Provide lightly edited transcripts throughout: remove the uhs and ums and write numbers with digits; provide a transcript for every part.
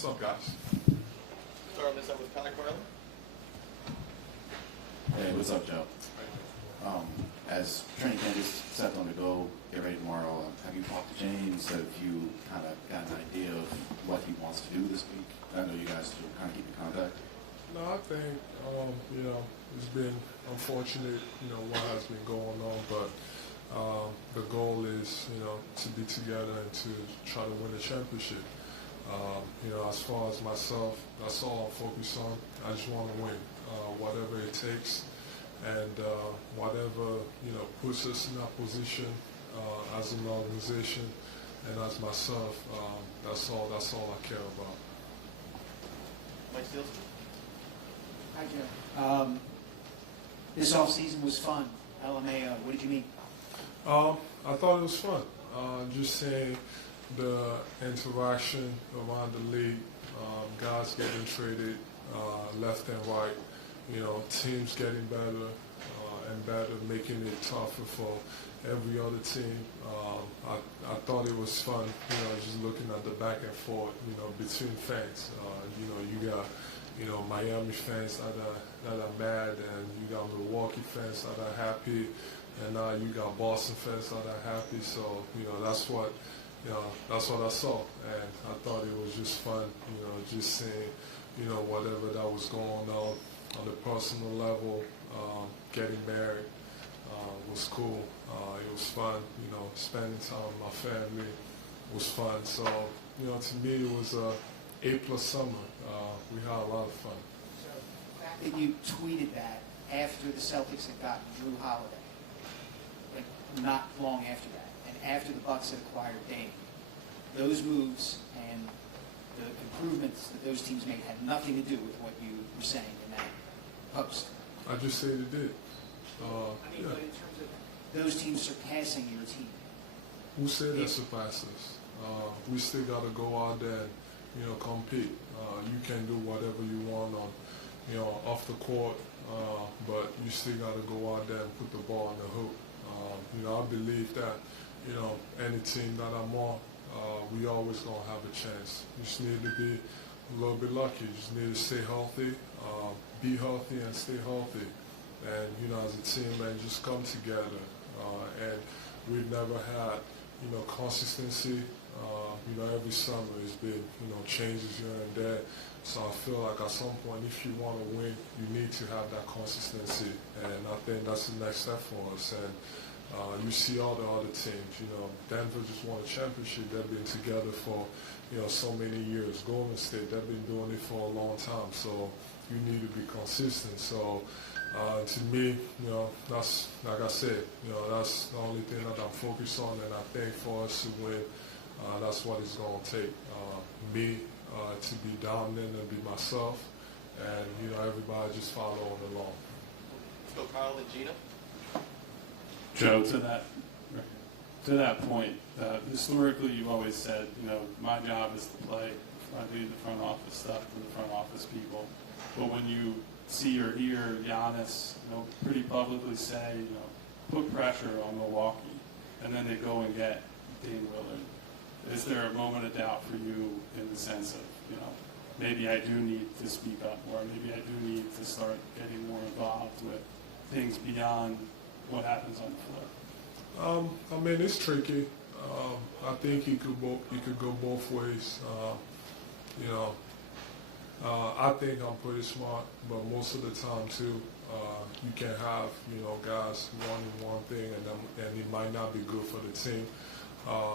What's up, guys? Starting this out with Kai Crowley. Hey, what's up, Joe? As training camp is set on to go, get ready tomorrow, have you talked to James? Have you kind of got an idea of what he wants to do this week? I know you guys still kind of keep in contact. No, I think, it's been unfortunate, what has been going on, but the goal is, to be together and to try to win a championship. As far as myself, that's all I'm focused on. I just want to win, whatever it takes, and whatever, puts us in that position as an organization and as myself, that's all I care about. Mike Steele. Hi, Joe. This offseason was fun. LMAO, what did you mean? I thought it was fun. Just saying the interaction around the league, guys getting traded left and right, teams getting better and better, making it tougher for every other team. I thought it was fun, just looking at the back and forth, between fans. You got, Miami fans that are mad, and you got Milwaukee fans that are happy, and now you got Boston fans that are happy. So, that's what I saw, and I thought it was just fun, just seeing, whatever that was going on the personal level. Getting married was cool. It was fun, spending time with my family was fun. So, to me it was a A+ summer. We had a lot of fun. So the fact that you tweeted that after the Celtics had gotten Drew Holiday, like not long after that, and after the Bucks had acquired Dame, those moves and the improvements that those teams made had nothing to do with what you were saying in that post. I just said it did. But in terms of those teams surpassing your team. Who said that surpasses? We still got to go out there and, compete. You can do whatever you want on, off the court, but you still got to go out there and put the ball in the hoop. I believe that, any team that I'm on, we always going to have a chance. You just need to be a little bit lucky. You just need to stay healthy, be healthy and stay healthy. And, as a team, and just come together. And we've never had, consistency. Every summer it's been, changes here and there. So I feel like at some point, if you want to win, you need to have that consistency. And I think that's the next step for us. And you see all the other teams, Denver just won a championship. They've been together for, so many years. Golden State, they've been doing it for a long time. So you need to be consistent. So to me, that's, like I said, that's the only thing that I'm focused on. And I think for us to win, that's what it's going to take. Me to be dominant and be myself, and everybody just follow along. So Kyle and Gina. Joe, to that point, historically you've always said, my job is to play. I do the front office stuff for the front office people. But when you see or hear Giannis, pretty publicly say, put pressure on Milwaukee, and then they go and get Dame Lillard, is there a moment of doubt for you in the sense of, maybe I do need to speak up, or maybe I do need to start getting more involved with things beyond what happens on the floor? It's tricky. I think you could go both ways. I think I'm pretty smart, but most of the time too, you can have guys wanting one thing, and it might not be good for the team.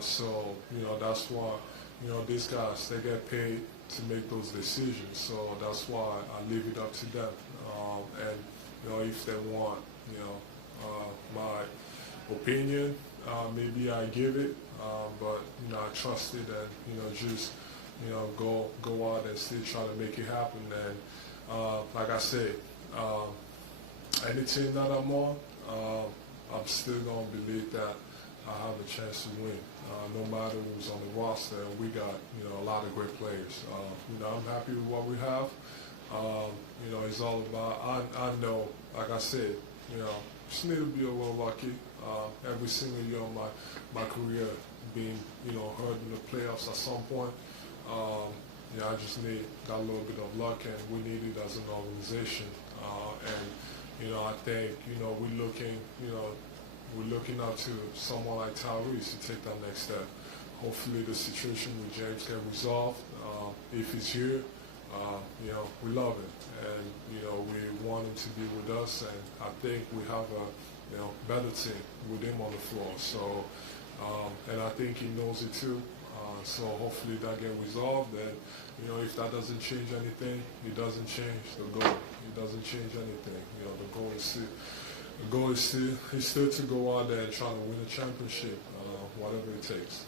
So that's why these guys, they get paid to make those decisions. So that's why I leave it up to them. And if they want my opinion, maybe I give it, but I trust it, and just go out and still try to make it happen. And like I said, any team that I'm on, I'm still gonna believe that I have a chance to win, no matter who's on the roster. We got a lot of great players. I'm happy with what we have. It's all about, I know, like I said, just need to be a little lucky. Every single year of my career being, hurt in the playoffs at some point. I just need that little bit of luck, and we need it as an organization. I think we're looking up to someone like Tyrese to take that next step. Hopefully, the situation with James can resolve. If he's here, we love him, and we want him to be with us. And I think we have a better team with him on the floor. So, and I think he knows it too. So hopefully that gets resolved. And if that doesn't change anything, it doesn't change the goal. It doesn't change anything. The goal is still to go out there and try to win a championship, whatever it takes.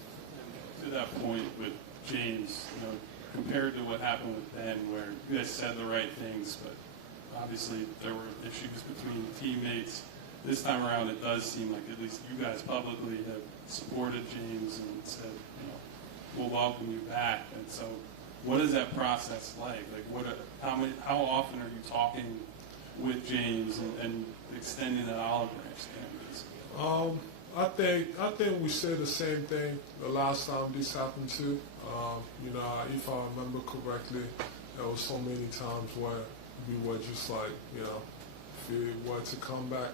To that point with James, compared to what happened with Ben, where you guys said the right things, but obviously there were issues between teammates. This time around, it does seem like at least you guys publicly have supported James and said, we'll welcome you back. And so, what is that process like? How often are you talking with James and extending that olive branch to him? I think we said the same thing the last time this happened too. If I remember correctly, there was so many times where we were just like, if he were to come back,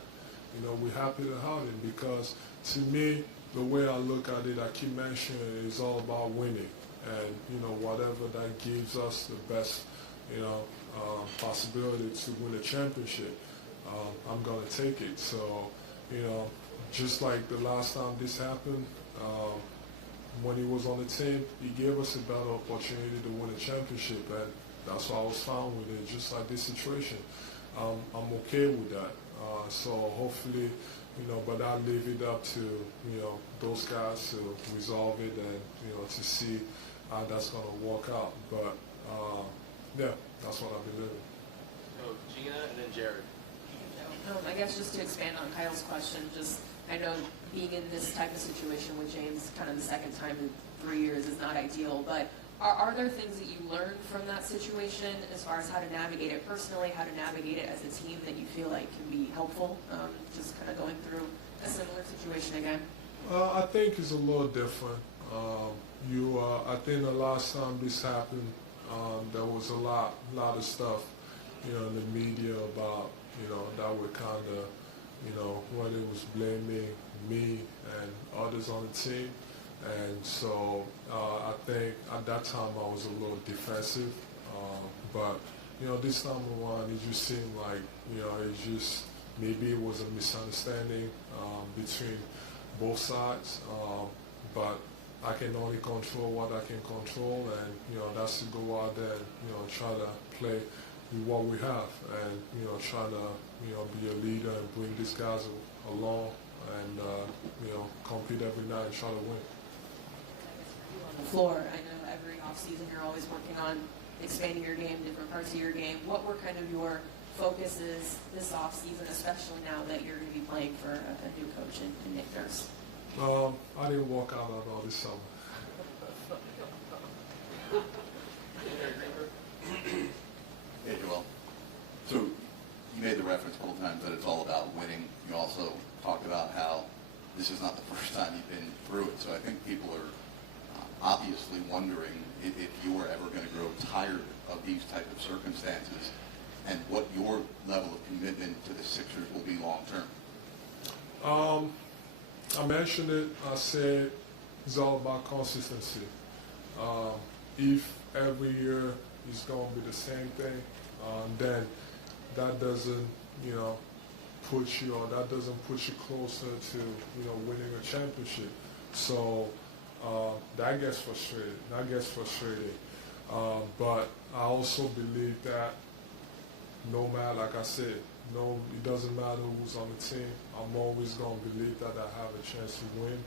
we're happy to have him, because to me, the way I look at it, I keep mentioning it's all about winning, and whatever that gives us the best, possibility to win a championship, I'm gonna take it. So, just like the last time this happened, when he was on the team, he gave us a better opportunity to win a championship, and that's why I was fine with it. Just like this situation, I'm okay with that. So hopefully, but I leave it up to those guys to resolve it, and to see how that's gonna work out. But yeah, that's what I've been doing. So Gina and then Jared. I guess just to expand on Kyle's question, I know being in this type of situation with James, kind of the second time in 3 years, is not ideal, but are there things that you learned from that situation as far as how to navigate it personally, how to navigate it as a team that you feel like can be helpful, just kind of going through a similar situation again? I think it's a little different. I think the last time this happened, there was a lot of stuff, in the media about, that were kind of, whether it was blaming me and others on the team. And so I think at that time I was a little defensive. But, this time around it just seemed like, maybe it was a misunderstanding between both sides. But I can only control what I can control, and, that's to go out there and, try to play with what we have, and, try to, be a leader and bring these guys along, and, compete every night and try to win. On the floor, I know every offseason you're always working on expanding your game, different parts of your game. What were kind of your focuses this offseason, especially now that you're going to be playing for a new coach in Nick Nurse? I didn't walk out on all this summer. Hey, Joel. So you made the reference a couple times that it's all about winning. You also talked about how this is not the first time you've been through it. So I think people are obviously wondering if you are ever going to grow tired of these type of circumstances, and what your level of commitment to the Sixers will be long term. I mentioned it. I said it's all about consistency. If every year is going to be the same thing, then that doesn't, put you, or that doesn't put you closer to, winning a championship. So that gets frustrating. But I also believe that no matter, like I said, it doesn't matter who's on the team, I'm always going to believe that I have a chance to win.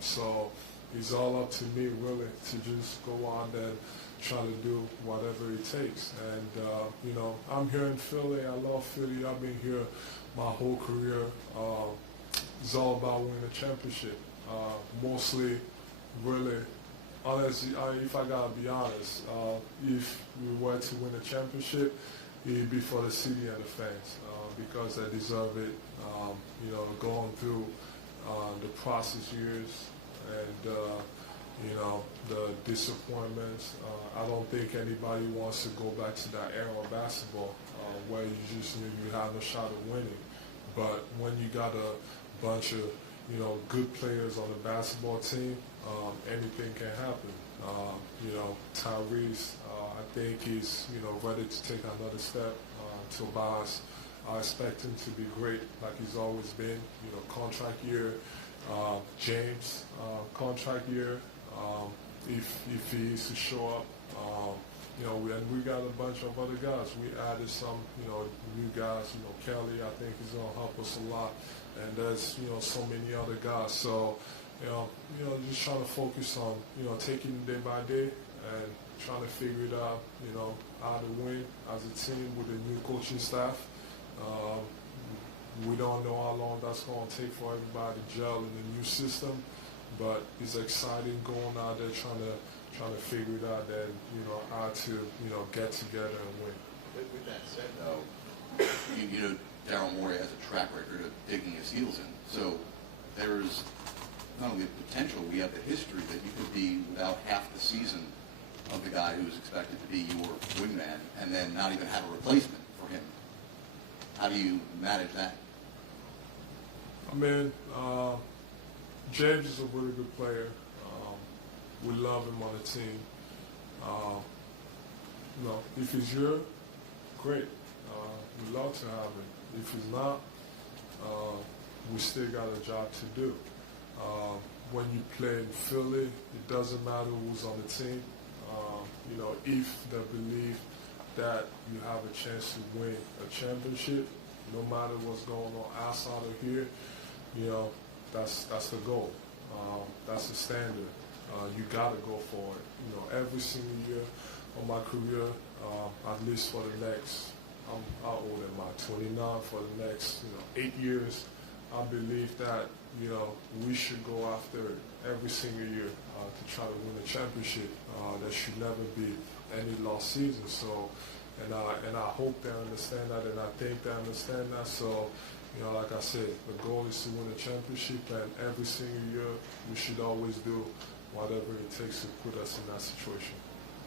So it's all up to me, really, to just go out there and try to do whatever it takes. And, I'm here in Philly. I love Philly. I've been here my whole career. It's all about winning a championship. Mostly, really, honestly, if I got to be honest, if we were to win a championship, it'd be for the city and the fans, because they deserve it. Going through the process years, and you know, the disappointments. I don't think anybody wants to go back to that era of basketball where you have no shot of winning. But when you got a bunch of, you know, good players on the basketball team, anything can happen. You know, Tyrese, I think he's, you know, ready to take another step. Tobias, I expect him to be great like he's always been. You know, contract year. James, contract year. If he is to show up, you know, and we got a bunch of other guys. We added some, you know, new guys. You know, Kelly, I think is going to help us a lot. And there's, you know, so many other guys. So, you know, just trying to focus on, you know, taking it day by day and trying to figure it out, you know, how to win as a team with a new coaching staff. We don't know how long that's going to take for everybody to gel in the new system, but it's exciting going out there trying to figure it out and, you know, how to, you know, get together and win. With that said, though, you know, Daryl Morey has a track record of digging his heels in. So there's not only the potential, we have the history that you could be without half the season of the guy who's expected to be your wingman and then not even have a replacement for him. How do you manage that? I mean, James is a really good player. We love him on the team. You know, if he's here, great. We love to have him. If he's not, we still got a job to do. When you play in Philly, it doesn't matter who's on the team. You know, if they believe that you have a chance to win a championship, no matter what's going on outside of here, you know, that's the goal. That's the standard. You got to go for it. You know, every single year of my career, at least for the next, how old am I? 29. For the next, you know, 8 years, I believe that, you know, we should go after it every single year to try to win a championship. There should never be any lost season. So, and I hope they understand that, and I think they understand that. So, you know, like I said, the goal is to win a championship, and every single year we should always do whatever it takes to put us in that situation.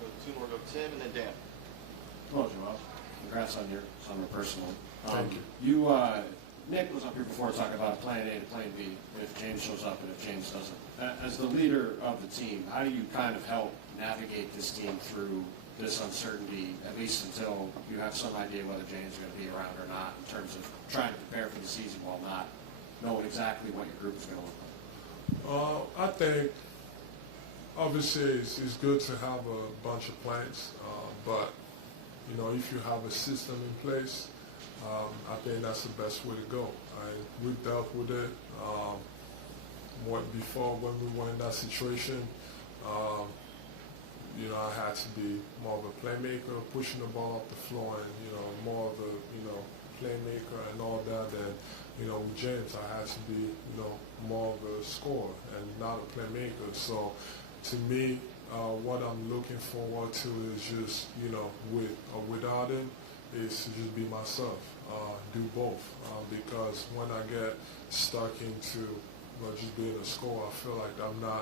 Go two more, go Tim and then Dan. Hello, Joel. Congrats on your summer personal. Thank you. Nick was up here before talking about plan A and plan B if James shows up and if James doesn't. As the leader of the team, how do you kind of help navigate this team through this uncertainty, at least until you have some idea whether James is going to be around or not, in terms of trying to prepare for the season while not knowing exactly what your group is going to look like? I think obviously it's good to have a bunch of plans, but you know, if you have a system in place, I think that's the best way to go. We've dealt with it before when we were in that situation. You know, I had to be more of a playmaker, pushing the ball up the floor, and you know, more of a playmaker and all that. And you know, with James, I had to be more of a scorer and not a playmaker. So to me, what I'm looking forward to is just with or without him, is to just be myself, do both. Because when I get stuck into just being a scorer, I feel like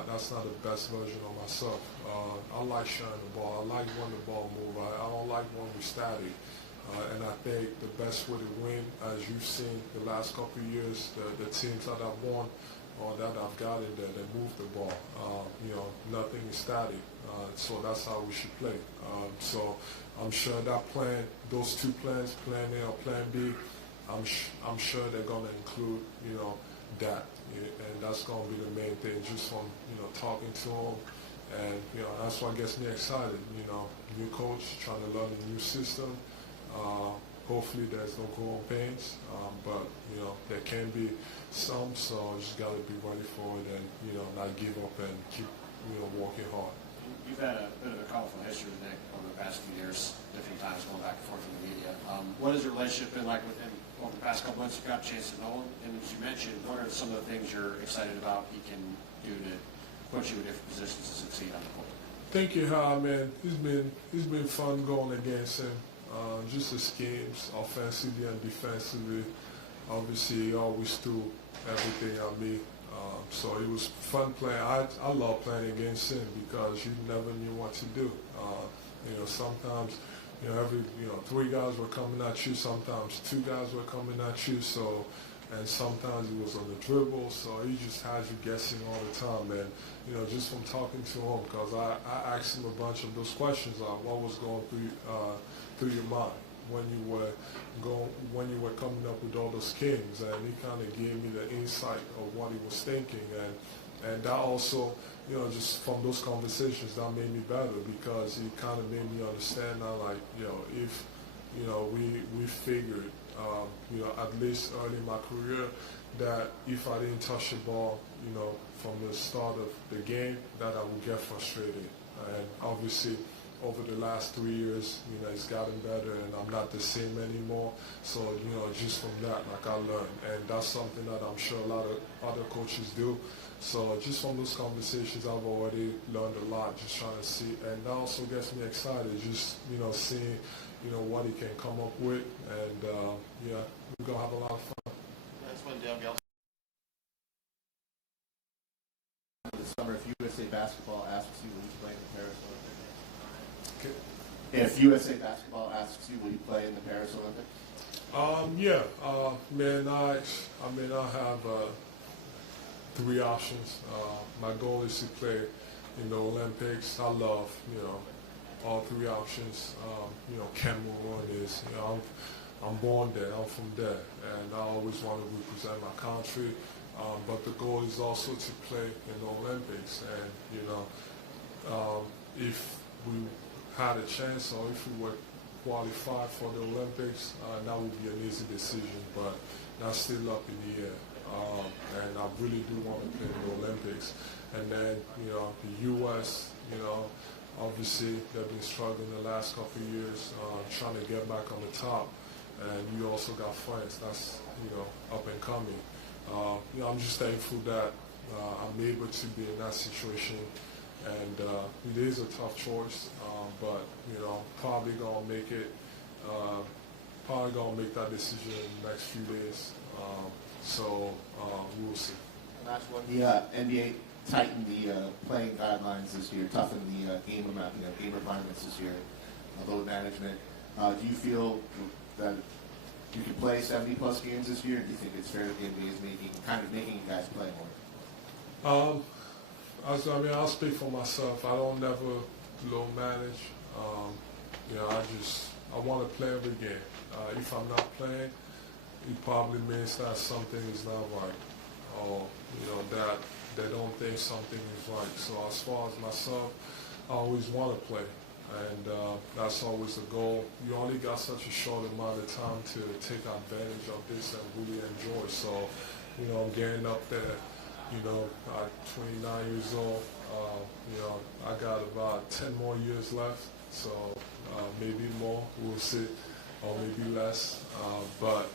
that's not the best version of myself. I like sharing the ball. I like when the ball moves. I don't like when we're static. And I think the best way to win, as you've seen the last couple of years, the teams that I've won or that I've got in there, they move the ball. Nothing is static. So that's how we should play. So I'm sure that plan, those two plans, plan A or plan B, I'm sure they're going to include, that. And that's going to be the main thing, just from, talking to them. And, that's what gets me excited, new coach, trying to learn a new system. Hopefully there's no growing pains, but, there can be some, so you just got to be ready for it and, not give up and keep, working hard. You've had a bit of a colorful history with Nick over the past few years, different times going back and forth in the media. What has your relationship been like with him over the past couple months? You've got a chance to know him, and as you mentioned, what are some of the things you're excited about he can do to put you in different positions to succeed on the court? Thank you, man. It's been fun going against him. Just the schemes, offensively and defensively. Obviously, he always do everything on me. So it was fun playing. I love playing against him because you never knew what to do. Sometimes, three guys were coming at you. Sometimes two guys were coming at you. So, and sometimes it was on the dribble. So he just had you guessing all the time. And just from talking to him, because I asked him a bunch of those questions, what was going through your mind when you were coming up with all those schemes, and he kind of gave me the insight of what he was thinking, and that also, just from those conversations, that made me better because he kind of made me understand now, like, if we figured, at least early in my career, that if I didn't touch the ball, from the start of the game, that I would get frustrated, and obviously, over the last 3 years, it's gotten better, and I'm not the same anymore. So, just from that, like, I learned, and that's something that I'm sure a lot of other coaches do. So, just from those conversations, I've already learned a lot, just trying to see, and that also gets me excited, just, seeing, what he can come up with, and, we're going to have a lot of fun. That's when Dale This summer, if USA Basketball asks you, will you play in the Paris Olympics? Okay. If USA Basketball asks you, will you play in the Paris Olympics? I have three options. My goal is to play in the Olympics. I love, all three options. Cameroon is, I'm born there, I'm from there, and I always want to represent my country. But the goal is also to play in the Olympics, and if we had a chance, or if we were qualified for the Olympics, that would be an easy decision, but that's still up in the air. And I really do want to play in the Olympics. And then, the U.S., obviously they've been struggling the last couple of years, trying to get back on the top. And you also got France, that's, up and coming. I'm just thankful that I'm able to be in that situation. And it is a tough choice, but probably gonna make it. Probably gonna make that decision in the next few days. So we'll see. Last one. The NBA tightened the playing guidelines this year, toughened the game requirements this year. Load management. Do you feel that you can play 70+ games this year? Do you think it's fair that the NBA is making you guys play more? I'll speak for myself. I don't never low manage. I want to play every game. If I'm not playing, it probably means that something is not right, or that they don't think something is right. So as far as myself, I always want to play, and that's always the goal. You only got such a short amount of time to take advantage of this and really enjoy. So, I'm getting up there. At 29 years old, I got about 10 more years left, so maybe more, we'll see, or maybe less. But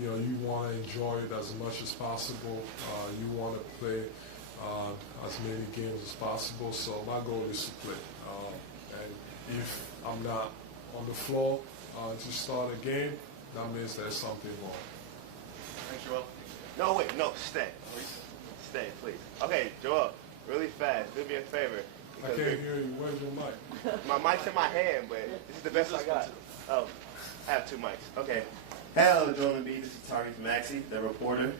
you want to enjoy it as much as possible. You want to play as many games as possible, so my goal is to play. And if I'm not on the floor to start a game, that means there's something wrong. Thanks, Joel. No, wait, no, stay. Stay, please. Okay, Joel, really fast. Do me a favor. I can't hear you. Where's your mic? My mic's in my hand, but this is the best I got. Oh, I have two mics. Okay. Hello, Joel Embiid. This is Tariq Maxey, the reporter.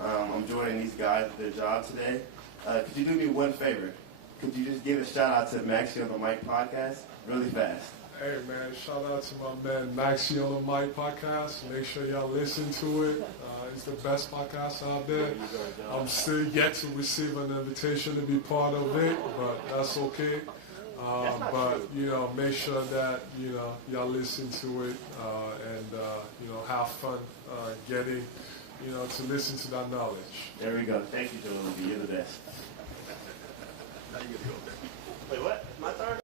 I'm joining these guys at their job today. Could you do me one favor? Could you just give a shout out to Maxey on the Mic podcast really fast? Hey, man, shout out to my man Maxey on the Mic podcast. Make sure y'all listen to it. It's the best podcast out there. I'm still yet to receive an invitation to be part of it, but that's okay. But, make sure that, y'all listen to it and, have fun getting, to listen to that knowledge. There we go. Thank you, Joel Embiid. You're the best. Wait, what? My turn?